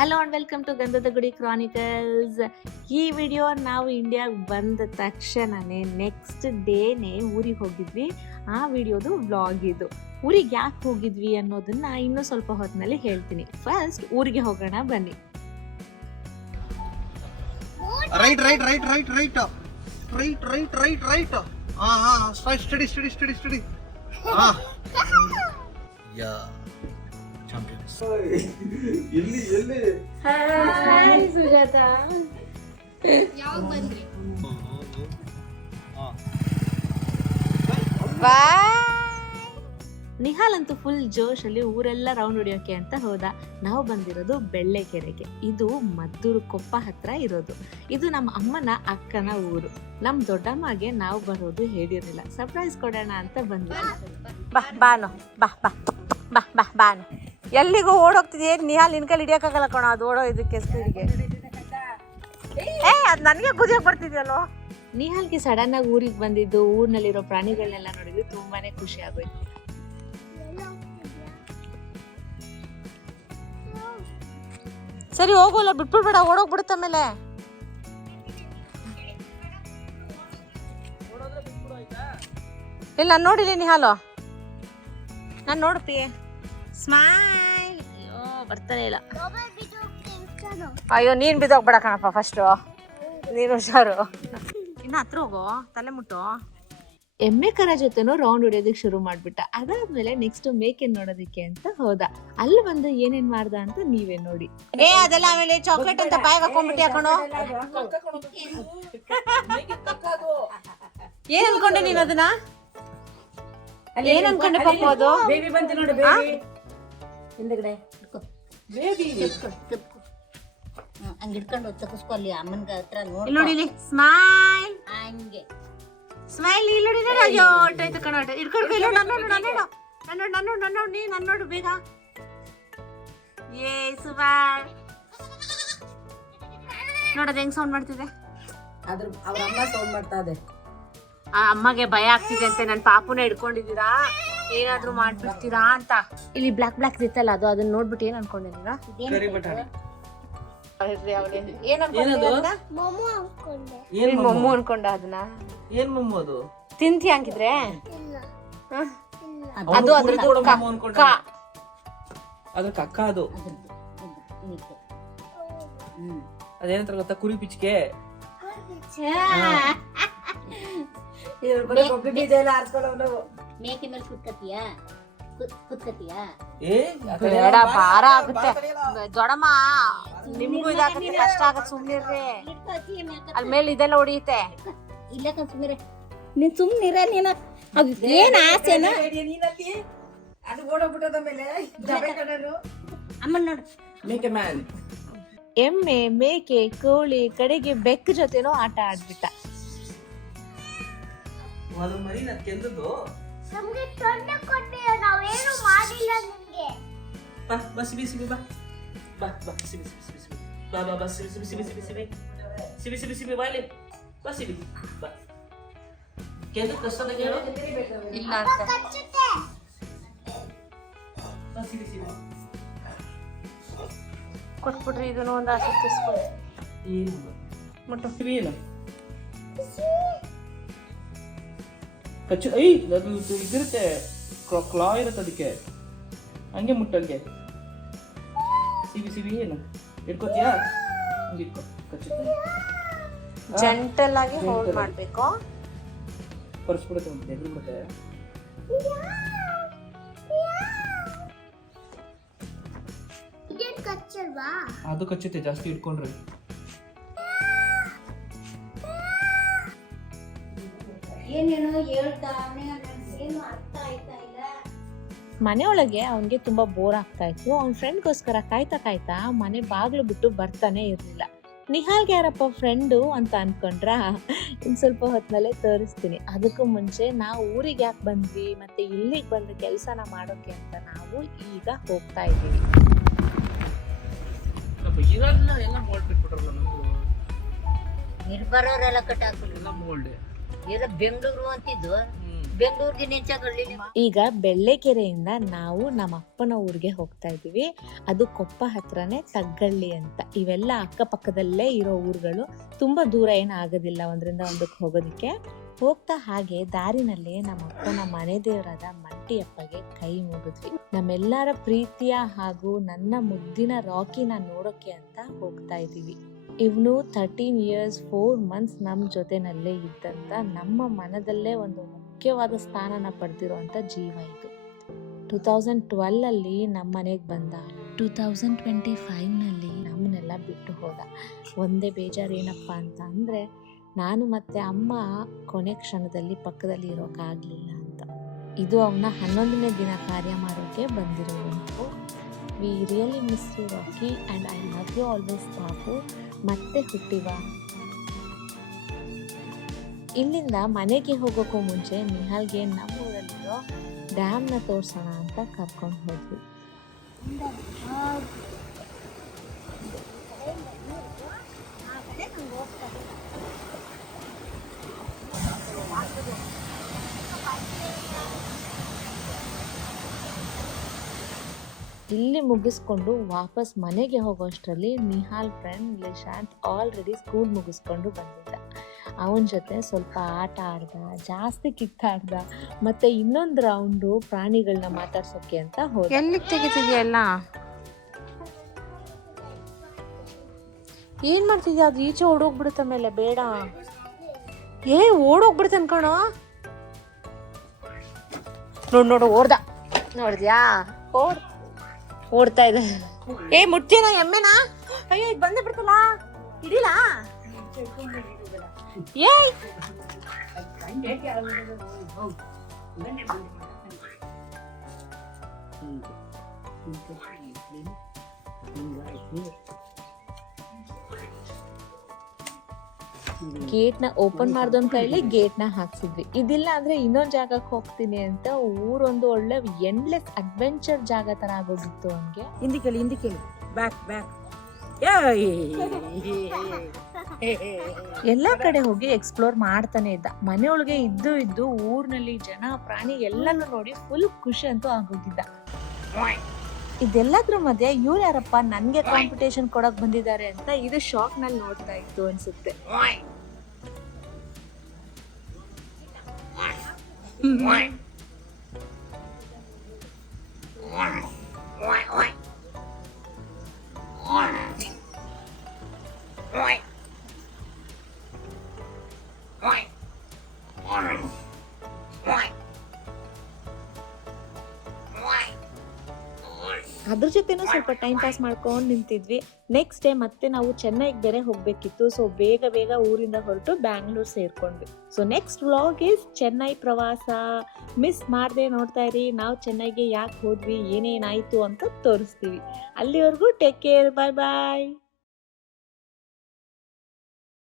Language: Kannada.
ಹಲೋ ಅಂಡ್ ವೆಲ್ಕಮ್ ಟು ಗಂಧದ ಗುಡಿ ಕ್ರಾನಿಕಲ್ಸ್. ಈ ವಿಡಿಯೋ ನಾವು ಇಂಡಿಯಾಗೆ ಬಂದ ತಕ್ಷಣನೇ ನೆಕ್ಸ್ಟ್ ಡೇನೇ ಊರಿಗೆ ಹೋಗಿದ್ವಿ. ಆ ವಿಡಿಯೋದು ವ್ಲಾಗ್ ಇದು. ಊರಿಗೆ ಯಾಕೆ ಹೋಗಿದ್ವಿ ಅನ್ನೋದನ್ನ ಇನ್ನೂ ಸ್ವಲ್ಪ ಹೊತ್ತಿನಲ್ಲಿ ಹೇಳ್ತೀನಿ. ಫಸ್ಟ್ ಊರಿಗೆ ಹೋಗೋಣ ಬನ್ನಿ. Right right right right right right right right right study study study study yeah champions ಎಲ್ಲಿ ಎಲ್ಲಿ ಹಾಯ್ ಸುಜಾತ. ಯಾವಾಗ ಬಂದ್ರಿ? ನಿಹಾಲ್ ಅಂತೂ ಫುಲ್ ಜೋಶಲ್ಲಿ ಊರೆಲ್ಲ ರೌಂಡ್ ಹೊಡಿಯೋಕೆ ಅಂತ ಹೋದ. ನಾವು ಬಂದಿರೋದು ಬೆಳ್ಳೆಕೆರೆಗೆ. ಇದು ಮದ್ದೂರು ಕೊಪ್ಪ ಹತ್ರ ಇರೋದು. ಇದು ನಮ್ಮ ಅಮ್ಮನ ಅಕ್ಕನ ಊರು. ನಮ್ಮ ದೊಡ್ಡಮ್ಮಗೆ ನಾವು ಬರೋದು ಹೇಳಿರಲಿಲ್ಲ. ಸರ್ಪ್ರೈಸ್ ಕೊಡೋಣ ಅಂತ ಬಂದ್ವಿ. ಬಾ ಬಾನು ಬಾ ಬಾ ಬಾ ಬಾ ಬಾನು ಎಲ್ಲಿಗೂ ಓಡೋಗ್ತಿದ್ಯೆ ನಿಹಾಲ್ ನಿನ್ ಕೈಲಿ ಹಿಡಿಯೋಕ್ಕಾಗಲ್ಲ ಕಣ. ಅದು ಓಡೋ ಇದಕ್ಕೆ ಸ್ಪೀಡ್ಗೆ ಅದು ನನಗೆ ಕುದಿಯೋಕೆ ಬರ್ತಿದ್ಯಲ್ಲೋ. ನಿಹಾಲ್ಗೆ ಸಡನ್ ಆಗಿ ಊರಿಗೆ ಬಂದಿದ್ದು, ಊರಿನಲ್ಲಿರೋ ಪ್ರಾಣಿಗಳನ್ನೆಲ್ಲ ನೋಡಿದ್ವಿ. ತುಂಬಾನೇ ಖುಷಿ ಆಗೋಯ್ತು. ಸರಿ ಹೋಗೋಲ್ಲ, ಬಿಟ್ಬಿಡ್ಬೇಡ, ಓಡೋಗ್ಬಿಡುತ್ತ ಆಮೇಲೆ. ಇಲ್ಲ ನಾನು ನೋಡಿಲಿ ನಿಹಾಲು, ನಾನು ನೋಡ್ತಿ ಸ್ಮೈಲ್. ಅಯ್ಯೋ ಬರ್ತಾನೆ ಇಲ್ಲ. ಅಯ್ಯೋ ನೀನ್ ಬಿದ್ದೋಗ್ಬೇಡ ಕಣಪ್ಪ, ಫಸ್ಟು ನೀನು ಹುಷಾರು. ಇನ್ನು ಹತ್ರ ಹೋಗೋ, ತಲೆ ಮುಟ್ಟು. ಎಮ್ಮೆ ಕರ ಜೊತೆನೂ ರೌಂಡ್ ಹೊಡಿಯೋದಕ್ಕೆ ಶುರು ಮಾಡ್ಬಿಟ್ಟ. ಅದಾದ್ಮೇಲೆ ನೆಕ್ಸ್ಟ್ ಮೇಕೆ ನೋಡೋದಕ್ಕೆ ಅಂತ ಹೋದ. ಅಲ್ಲಿ ಬಂದು ಏನೇನ್ ಮಾಡ್ದ ಅಂತ ನೀವೇ ನೋಡಿ. ಅದೆಲ್ಲ ಆಮೇಲೆ ಚಾಕ್ಲೇಟ್ ಅಂತ ಬಾಯಿಗೆ ಹಾಕೊಂಡ್ಬಿಟ್ಟು ಹಾಕೋಣ. ಏನ್ ಅನ್ಕೊಂಡೆ ನೀನು ಅದನ್ನ? ಏನ್ ಅನ್ಕೊಂಡೆ ಪಾಪ ಅದು? ಬೇಬಿ ಬಂತು ನೋಡಿ, ಬೇಬಿ ಹಿಂದಗಡೆ ಬೇಬಿ ಹಂಗ ಹಿಡ್ಕೊಂಡು ತಗಸ್ಕೊ ಅಲ್ಲಿ ಅಮ್ಮನ ಹತ್ರ ಇಲ್ಲಿ ನೋಡಿ, ಇಲ್ಲಿ ಸ್ಮೈಲ್, ಹಂಗೆ ಸ್ಮೈಲ್. ಇಲ್ಲಿ ನೋಡಿ, ನೋಡಿ. ಅಯ್ಯೋ ಹೊಟ್ಟೈತೆ ಕಣ, ಹಿಡ್ಕೊಂಡು ಇಲ್ಲ. ನಾನು ನೀ ನನ್ನ ನೋಡು ಬೇಗ. ಏ ಸುಬಾಯ್ ನೋಡೋದು ಹೆಂಗ್ ಸೌಂಡ್ ಮಾಡ್ತಿದೆ. ಅದ್ರ ಅವ್ರ ಅಮ್ಮ ಸೌಂಡ್ ಮಾಡ್ತಾ ಇದೆ. ಆ ಅಮ್ಮಗೆ ಭಯ ಆಗ್ತಿದೆ ಅಂತೆ. ನನ್ನ ಪಾಪುನ ಹಿಡ್ಕೊಂಡಿದ್ದೀರಾ, ಏನಾದ್ರೂ ಮಾಡ್ಬಿಡ್ತೀರಾ ಅಂತ. ಇಲ್ಲಿ ಬ್ಲಾಕ್ ಬ್ಲಾಕ್ ಇತ್ತಲ್ಲ, ಅದು ಅದನ್ನ ನೋಡ್ಬಿಟ್ಟು ಏನ್ ಅನ್ಕೊಂಡೆ ನೀಗ? ಕರಿ ಬಟಾಣಿ ಏನ್ ಅನ್ಕೊಂಡೆ? ಮೊಮ್ಮು ಅನ್ಕೊಂಡ ಅದನ್ನ. ಏನ್ ಮಮ್ಮು ಅದು? ತಿಂತಿ ಹಂಗಿದ್ರೆ ಅದು ಅದ್ರ ಕಕ್ಕ. ಅದು ಅದೇನಂತ ಗೊತ್ತಾ, ಕುರಿ ಪಿಚ್ಕೆ. ಕೊಬ್ಬರಿ ಬೀಜ ಎಲ್ಲ ಆರಿಸ್ಕೊಳ್ಳೋ ನಾವು. ಮೇಕೆ ಮೇಲೆ ಕುತ್ಕತಿಯಾ? ಬೇಡ, ಭಾರ ಆಗುತ್ತೆ ದೊಡಮ್ಮ. ನಿಮ್ಗೂ ಇದಾಗತ್ತೆ, ಕಷ್ಟ ಆಗತ್ತೆ. ಸುಮ್ನಿರ್ರಿ, ಅಲ್ಲಿ ಮೇಲೆ ಇದೆಲ್ಲ ಹೊಡಿಯುತ್ತೆ. ಇಲ್ಲ ಸುಮ್ನಿರ, ನೀನ್ ಸುಮ್ನಿರ. ನೀನ ಅದು ಏನ್ ಆಸೆನಾ? ನೀನಲ್ಲಿ ಅದು ಓಡೋಗ್ಬಿಟ್ಟದ ಮೇಲೆ ಅಮ್ಮನ್ ನೋಡು. ಮೇಕೆ ಮ್ಯಾನ್. ಎಮ್ಮೆ, ಮೇಕೆ, ಕೋಳಿ, ಕಡೆಗೆ ಬೆಕ್ಕ ಜೊತೆನೂ ಆಟ ಆಡ್ಬಿಟ್ಟ. ಅದು ಮರಿ ನಾ ಕೆಂದದ್ದು. ನಮ್ಗೆ ತೊಂದರೆ ಕೊಟ್ಟೆ, ನಾವೇನು ಮಾಡಿಲ್ಲ ನಿಮ್ಗೆ. ಬಾ ಬಾ ಸಿಬಿ ಸಿಬಿ ಬಾ ಬಾ ಬಾ ಸಿಬಿ ಸಿಬಿ ಸಿಬಿ ಸಿಬಿ ಬಾ ಬಾ ಬಾ ಸಿಬಿ ಸಿಬಿ ಸಿಬಿ ಸಿಬಿ ಸಿಬಿ ಸಿಬಿ ಸಿಬಿ ಸಿಬಿ ಬಾಯ್ಲಿ ಬಾ ಸಿಬಿ ಬಾ. ಕೆಂದು ಕಷ್ಟದ ಕೇಳು ಇಲ್ಲ ಅಂತ. ಕಚ್ಚುತ್ತೆ. ಬಾ ಸಿಬಿ ಸಿಬಿ. ಕೊಟ್ಬಿಟ್ರಿ ಇದನ್ನು ಒಂದು ಆಸೆ ತಿಸ್ಕೊಳ್ಳಿ. ಏನು ಮುಟ್ಟು ಸಿಬಿ ಏನು ಕಚ್ಚು. ಐ ಅದು ಇದಿರುತ್ತೆ, ಕ್ಲಾ ಇರುತ್ತೆ ಅದಕ್ಕೆ. ಹಂಗೆ ಮುಟ್ಟಂಗೆ. ಸಿಬಿ ಸಿಬಿ ಏನು ಇಟ್ಕೋತೀಯಾ? ಹಂಗೆ ಇಟ್ಕೋ, ಕಚ್ಚುತ್ತೆ. ಜೆಂಟಲ್ ಆಗಿ ಹೋಲ್ಡ್ ಮಾಡ್ಬೇಕು. ಪರ್ಸ್ಬಿಡುತ್ತೆ, ಒಂದು ಎದುರು ಬಿಡುತ್ತೆ. ಇದೇನ್ ಕಚ್ಚಲ್ವಾ? ಅದು ಕಚ್ಚುತ್ತೆ ಜಾಸ್ತಿ ಇಟ್ಕೊಂಡ್ರೆ. ಏನೇನೋ ಹೇಳ್ತಾನೆ, ಏನು ಅರ್ಥ ಆಯ್ತಾ ಇಲ್ಲ. ಮನೆಯೊಳಗೆ ಅವನಿಗೆ ತುಂಬಾ ಬೋರ್ ಆಗ್ತಾ ಇತ್ತು. ಅವ್ನ ಫ್ರೆಂಡ್ಗೋಸ್ಕರ ಕಾಯ್ತಾ ಮನೆ ಬಾಗ್ಲು ಬಿಟ್ಟು ಬರ್ತಾನೆ ಇರ್ಲಿಲ್ಲ. ನಿಹಾಲ್ಗೆ ಯಾರಪ್ಪ ಫ್ರೆಂಡು ಅಂತ ಅನ್ಕೊಂಡ್ರ? ಇನ್ ಸ್ವಲ್ಪ ಹೊತ್ತಿನಲ್ಲೇ ತೋರಿಸ್ತೀನಿ. ಅದಕ್ಕೂ ಮುಂಚೆ ನಾವು ಊರಿಗೆ ಯಾಕೆ ಬಂದ್ವಿ ಮತ್ತೆ ಇಲ್ಲಿಗೆ ಬಂದ ಕೆಲಸನ ಮಾಡೋಕೆ ಅಂತ ನಾವು ಈಗ ಹೋಗ್ತಾ ಇದ್ದೀವಿ. ಎಲ್ಲ ಮೋಲ್ಡ್ ಬಿಟ್ಬಿಟ್ರಲ್ಲ ನಮ್ದು. ನಿರ್ಬರೋರೆಲ್ಲ ಕಟ್ಟಾಕ್ಬಿಟ್ರು. ಎಲ್ಲ ಮೋಲ್ಡ್. ಎಲ್ಲ ಬೆಂಗಳೂರು ಅಂತಿದ್ದು ಬೆಂಗಳೂರಿಗೆ ನೆಂಚಾಗಲಿಲ್ಲ. ಈಗ ಬೆಳ್ಳೆಕೆರೆಯಿಂದ ನಾವು ನಮ್ಮ ಅಪ್ಪನ ಊರಿಗೆ ಹೋಗ್ತಾ ಇದ್ದೀವಿ. ಅದು ಕೊಪ್ಪ ಹತ್ರನೇ ತಗ್ಗಳ್ಳಿ ಅಂತ. ಇವೆಲ್ಲ ಅಕ್ಕಪಕ್ಕದಲ್ಲೇ ಇರೋ ಊರುಗಳು, ತುಂಬ ದೂರ ಏನು ಆಗೋದಿಲ್ಲ ಒಂದರಿಂದ ಒಂದಕ್ಕೆ ಹೋಗೋದಕ್ಕೆ. ಹೋಗ್ತಾ ಹಾಗೆ ದಾರಿನಲ್ಲಿ ನಮ್ಮ ಅಪ್ಪನ ಮನೆ ದೇವರಾದ ಮಂಟಿಯಪ್ಪಗೆ ಕೈ ಮುಗಿದ್ವಿ. ನಮ್ಮೆಲ್ಲರ ಪ್ರೀತಿಯ ಹಾಗೂ ನನ್ನ ಮುದ್ದಿನ ರಾಕಿನ ನೋಡೋಕೆ ಅಂತ ಹೋಗ್ತಾ ಇದ್ದೀವಿ. ಇವನು 13 years 4 months ನಮ್ಮ ಜೊತೆನಲ್ಲೇ ಇದ್ದಂತ, ನಮ್ಮ ಮನದಲ್ಲೇ ಒಂದು ಮುಖ್ಯವಾದ ಸ್ಥಾನನ ಪಡೆದಿರುವಂಥ ಜೀವ ಇದು. 2012 ನಮ್ಮ ಮನೆಗೆ ಬಂದ. 2025 ನಮ್ಮನ್ನೆಲ್ಲ ಬಿಟ್ಟು ಹೋದ. ಒಂದೇ ಬೇಜಾರು ಏನಪ್ಪ ಅಂತ ಅಂದರೆ, ನಾನು ಮತ್ತು ಅಮ್ಮ ಕೊನೆ ಕ್ಷಣದಲ್ಲಿ ಪಕ್ಕದಲ್ಲಿ ಇರೋಕ್ಕಾಗಲಿಲ್ಲ ಅಂತ. ಇದು ಅವನ 11ನೇ ದಿನ ಕಾರ್ಯ ಮಾಡೋಕ್ಕೆ ಬಂದಿರೋದು ನಾವು. We really miss you Rocky and I love you always ಪಾಪು. ಮತ್ತೆ ಹುಟ್ಟಿವ. ಇಲ್ಲಿಂದ ಮನೆಗೆ ಹೋಗೋಕ್ಕೂ ಮುಂಚೆ ನಿಹಾಲ್ಗೆ ನಮ್ಮೂರಲ್ಲಿರೋ ಡ್ಯಾಮ್ನ ತೋರ್ಸೋಣ ಅಂತ ಕರ್ಕೊಂಡು ಹೋದ್ವಿ. ಇಲ್ಲಿ ಮುಗಿಸ್ಕೊಂಡು ವಾಪಸ್ ಮನೆಗೆ ಹೋಗೋಷ್ಟರಲ್ಲಿ ನಿಹಾಲ್ ಫ್ರೆಂಡ್ ಲಿಶಾಂತ್ ಆಲ್ರೆಡಿ ಸ್ಕೂಲ್ ಮುಗಿಸ್ಕೊಂಡು ಬಂದಿದ್ದ. ಅವನ ಜೊತೆ ಸ್ವಲ್ಪ ಆಟ ಆಡ್ದ, ಜಾಸ್ತಿ ಕಿತ್ತಾಡ್ದ, ಮತ್ತೆ ಇನ್ನೊಂದು ರೌಂಡು ಪ್ರಾಣಿಗಳನ್ನ ಮಾತಾಡ್ಸೋಕೆ ಅಂತ ಹೋದ. ಎಲ್ಲಿಗೆ ತೆಗಿತಿದ್ಯಲ್ಲ? ಏನ್ ಮಾಡ್ತಿದ್ಯಾ? ಅದು ಈಚೆ ಓಡೋಗ್ಬಿಡುತ್ತೆ. ಮೇಲೆ ಬೇಡ, ಓಡೋಗ್ಬಿಡುತ್ತೆ ಅನ್ಕೋಣ. ನೋಡು ಓಡ್ದ, ನೋಡಿದ್ಯಾ? ಓಡ್ತಾ ಇದೆ. ಮುಟ್ತೀನ ಎಮ್ಮೆನಾ? ಅಯ್ಯೋ, ಇದು ಬಂದೇ ಬಿಡ್ತಲ್ಲ, ಹಿಡಿಲಾ? ಗೇಟ್ನ ಓಪನ್ ಮಾಡ್ದೊಂದ್ ಕೈಲಿ ಗೇಟ್ನ ಹಾಕ್ಸಿದ್ವಿ. ಇದಿಲ್ಲ ಅಂದ್ರೆ ಇನ್ನೊಂದು ಜಾಗಕ್ಕೆ ಹೋಗ್ತೀನಿ ಅಂತ ಊರೊಂದು ಒಳ್ಳೆ ಎಂಡ್ಲೆಸ್ ಅಡ್ವೆಂಚರ್ ಜಾಗ ತರ ಆಗೋಗಿತ್ತು ಅವನ್ಗೆ. ಹಿಂದಿ ಕೇಳಿ ಬ್ಯಾಕ್ ಎಲ್ಲಾ ಕಡೆ ಹೋಗಿ ಎಕ್ಸ್ಪ್ಲೋರ್ ಮಾಡ್ತಾನೆ ಇದ್ದ. ಮನೆಯೊಳಗೆ ಇದ್ದು ಊರಿನಲ್ಲಿ ಜನ ಪ್ರಾಣಿ ಎಲ್ಲನೂ ನೋಡಿ ಫುಲ್ ಖುಷಿ ಅಂತೂ ಆಗೋಗಿದ್ದ. ಇದೆಲ್ಲದ್ರ ಮಧ್ಯೆ ಇವ್ರು ಯಾರಪ್ಪ ನನ್ಗೆ ಕಾಂಪಿಟೇಷನ್ ಕೊಡಕ್ ಬಂದಿದ್ದಾರೆ ಅಂತ ಇದು ಶಾಕ್ ನಲ್ಲಿ ನೋಡ್ತಾ ಇತ್ತು ಅನ್ಸುತ್ತೆ. ಅದ್ರ ಜೊತೆನೂ ಸ್ವಲ್ಪ ಟೈಮ್ ಪಾಸ್ ಮಾಡ್ಕೊಂಡು ನಿಂತಿದ್ವಿ. ನೆಕ್ಸ್ಟ್ ಡೇ ಮತ್ತೆ ನಾವು ಚೆನ್ನೈಗೆ ಬೇರೆ ಹೋಗ್ಬೇಕಿತ್ತು. ಸೊ ಬೇಗ ಊರಿಂದ ಹೊರಟು ಬ್ಯಾಂಗ್ಳೂರ್ ಸೇರ್ಕೊಂಡ್ವಿ. So next vlog is Chennai ಪ್ರವಾಸ. ಮಿಸ್ ಮಾಡದೆ ನೋಡ್ತಾ ಇರಿ. ನಾವು ಚೆನ್ನೈಗೆ ಯಾಕೆ ಹೋದ್ವಿ, ಏನೇನಾಯಿತು ಅಂತ ತೋರಿಸ್ತೀವಿ. ಅಲ್ಲಿವರೆಗೂ ಟೇಕ್ ಕೇರ್, ಬಾಯ್ ಬಾಯ್.